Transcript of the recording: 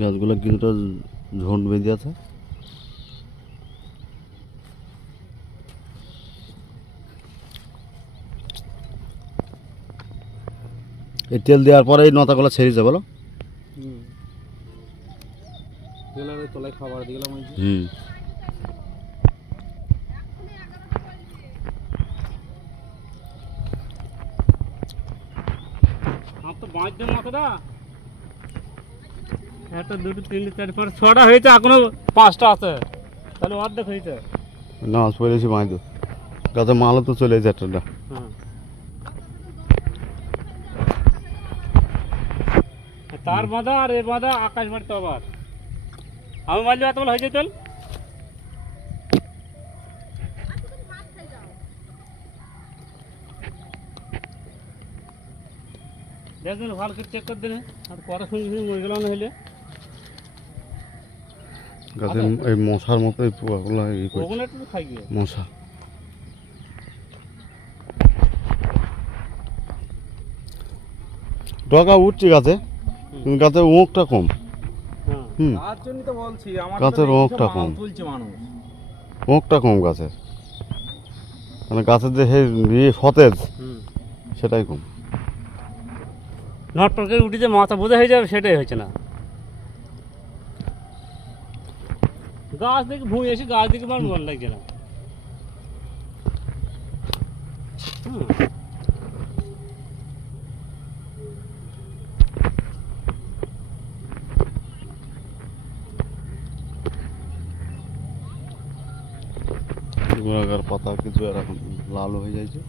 গাছগুলো কিছুটা ঝোঁট বেঁধে আছে। এই তেল দেওয়ার পরে এই নতাগুলো ছেড়েছে বলো। তলায় খাবার দিলাম। তো বাঁচ দেব মাথাটা একটা দুটো তিনটে চার পাঁচ ছটা হয়েছে, এখনো পাঁচটা আছে, তাহলে অর্ধেক হয়েছে না। চলেছি বাঁধ গাছে মালও তো চলে যায় একটা। তার বাঁধা আর এ বাঁধা আকাশ বাড়িতে আবার আমি মারলে এত বলে হয়েছে। চল দেখবেন ভালো করে চেক করে দেবে, আর করার সঙ্গে সঙ্গে মরে গেলাম না হলে গাছে এই মশার মতো এই পোকাগুলো খাই গিয়ে মশা। ডগা উঠছে গাছে, কিন্তু গাছের মুখটা কম। তার জন্য তো বলছি আমার গাছের মুখটা কম, তুলছে মানুষ মুখটা কম গাছের, মানে গাছের যে সতেজ সেটাই কম। নট টরকে উঠে যে মাথা বোঝা হয়ে যাবে সেটাই হয়েছে না। গাছ দেখে ভুঁই এসে গাছ দেখে আমার ভালো লাগছে না। গোড়াগার পাতা কিছু এখন লাল হয়ে যাচ্ছে।